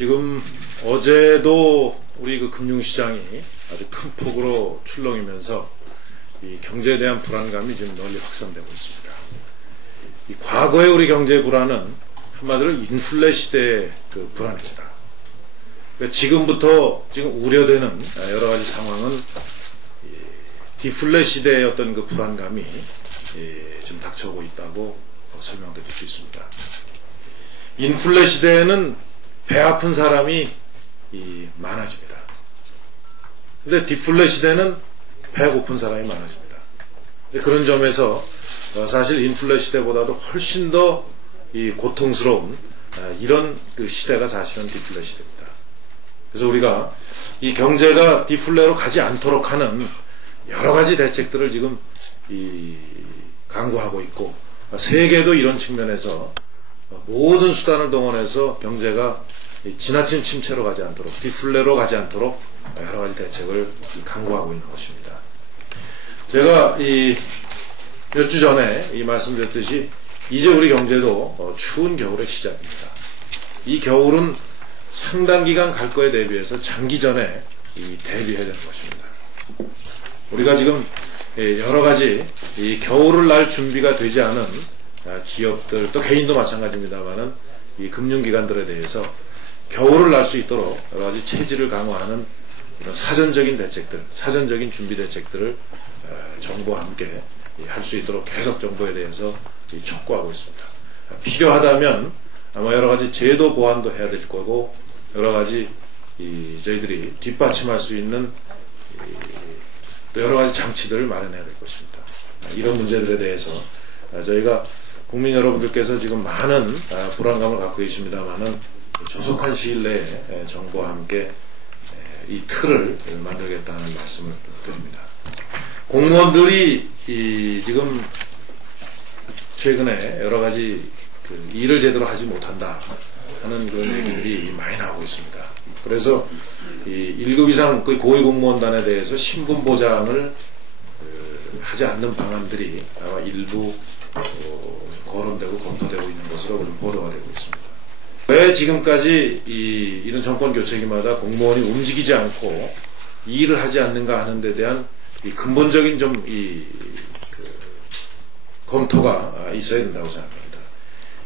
지금 어제도 우리 그 금융시장이 아주 큰 폭으로 출렁이면서 이 경제에 대한 불안감이 지금 널리 확산되고 있습니다. 이 과거의 우리 경제 불안은 한마디로 인플레 시대의 그 불안입니다. 그러니까 지금부터 지금 우려되는 여러 가지 상황은 디플레 시대의 어떤 그 불안감이 지금 닥쳐오고 있다고 설명드릴 수 있습니다. 인플레 시대에는 배 아픈 사람이 많아집니다. 근데 디플레 시대는 배 고픈 사람이 많아집니다. 그런 점에서 사실 인플레 시대보다도 훨씬 더 고통스러운 이런 그 시대가 사실은 디플레 시대입니다. 그래서 우리가 이 경제가 디플레로 가지 않도록 하는 여러 가지 대책들을 지금 강구하고 있고, 세계도 이런 측면에서 모든 수단을 동원해서 경제가 지나친 침체로 가지 않도록, 디플레로 가지 않도록 여러 가지 대책을 강구하고 있는 것입니다. 제가 몇 주 전에 말씀드렸듯이 이제 우리 경제도 추운 겨울의 시작입니다. 이 겨울은 상당 기간 갈 거에 대비해서 장기전에 대비해야 되는 것입니다. 우리가 지금 여러 가지 이 겨울을 날 준비가 되지 않은 기업들, 또 개인도 마찬가지입니다만은 이 금융기관들에 대해서 겨울을 날 수 있도록 여러 가지 체질을 강화하는 이런 사전적인 대책들, 사전적인 준비 대책들을 정부와 함께 할 수 있도록 계속 정부에 대해서 촉구하고 있습니다. 필요하다면 아마 여러 가지 제도 보완도 해야 될 거고, 여러 가지 저희들이 뒷받침할 수 있는 또 여러 가지 장치들을 마련해야 될 것입니다. 이런 문제들에 대해서 저희가 국민 여러분들께서 지금 많은 불안감을 갖고 계십니다만은 조속한 시일 내에 정부와 함께 이 틀을 만들겠다는 말씀을 드립니다. 공무원들이 지금 최근에 여러 가지 그 일을 제대로 하지 못한다 하는 그런 얘기들이 많이 나오고 있습니다. 그래서 1급 이상 고위 공무원단에 대해서 신분 보장을 하지 않는 방안들이 아마 일부 거론되고 검토되고 있는 것으로 보도가 되고 있습니다. 왜 지금까지 이런 정권 교체기마다 공무원이 움직이지 않고 이 일을 하지 않는가 하는 데 대한 근본적인 좀 검토가 있어야 된다고 생각합니다.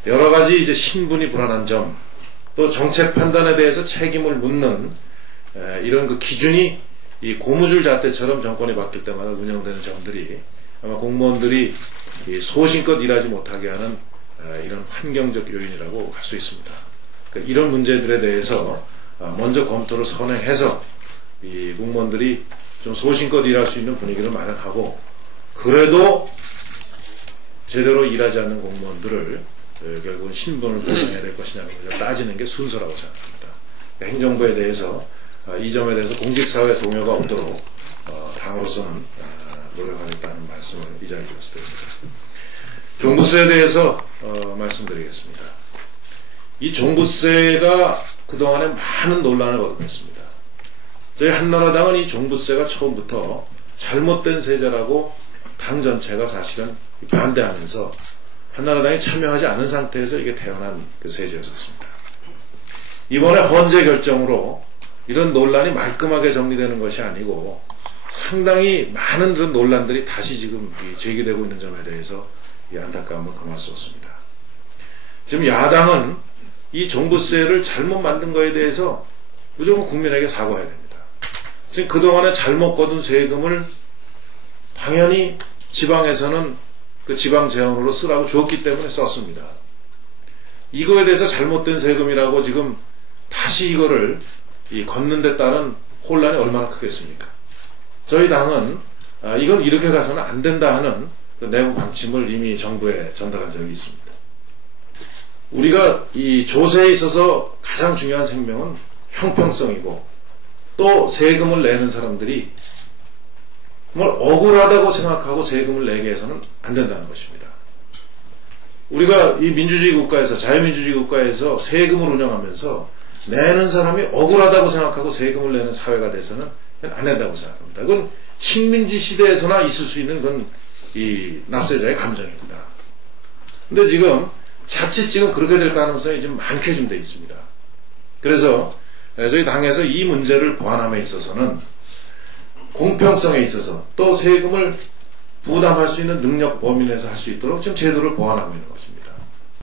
여러 가지 이제 신분이 불안한 점, 또 정책 판단에 대해서 책임을 묻는 이런 그 기준이 이 고무줄 잣대처럼 정권이 바뀔 때마다 운영되는 점들이 아마 공무원들이 소신껏 일하지 못하게 하는 이런 환경적 요인이라고 할 수 있습니다. 그러니까 이런 문제들에 대해서 먼저 검토를 선행해서 이 공무원들이 좀 소신껏 일할 수 있는 분위기를 마련하고, 그래도 제대로 일하지 않는 공무원들을 결국은 신분을 보장해야 될 것이냐를 따지는 게 순서라고 생각합니다. 그러니까 행정부에 대해서 이 점에 대해서 공직사회 동요가 없도록 당으로서는 노력하겠다는 말씀을 이 자리에서 드립니다. 종부세에 대해서 말씀드리겠습니다. 이 종부세가 그동안에 많은 논란을 거듭했습니다. 저희 한나라당은 이 종부세가 처음부터 잘못된 세제라고 당 전체가 사실은 반대하면서 한나라당이 참여하지 않은 상태에서 이게 태어난 그 세제였었습니다. 이번에 헌재 결정으로 이런 논란이 말끔하게 정리되는 것이 아니고 상당히 많은 그런 논란들이 다시 지금 제기되고 있는 점에 대해서 안타까움을 금할 수 없습니다. 지금 야당은 이 종부세를 잘못 만든 것에 대해서 무조건 국민에게 사과해야 됩니다. 지금 그동안에 잘못 거둔 세금을 당연히 지방에서는 그 지방 재원으로 쓰라고 주었기 때문에 썼습니다. 이거에 대해서 잘못된 세금이라고 지금 다시 이거를 걷는 데 따른 혼란이 얼마나 크겠습니까? 저희 당은 이건 이렇게 가서는 안 된다 하는 그 내부 방침을 이미 정부에 전달한 적이 있습니다. 우리가 이 조세에 있어서 가장 중요한 생명은 형평성이고, 또 세금을 내는 사람들이 정말 억울하다고 생각하고 세금을 내게 해서는 안 된다는 것입니다. 우리가 이 민주주의 국가에서, 자유민주주의 국가에서 세금을 운영하면서 내는 사람이 억울하다고 생각하고 세금을 내는 사회가 돼서는 안 된다고 생각합니다. 그건 식민지 시대에서나 있을 수 있는 그건 이 납세자의 감정입니다. 근데 지금 자칫 지금 그렇게 될 가능성이 좀 많게 좀 돼 있습니다. 그래서 저희 당에서 이 문제를 보완함에 있어서는 공평성에 있어서 또 세금을 부담할 수 있는 능력 범위 내에서 할 수 있도록 지금 제도를 보완하고 있는 거죠.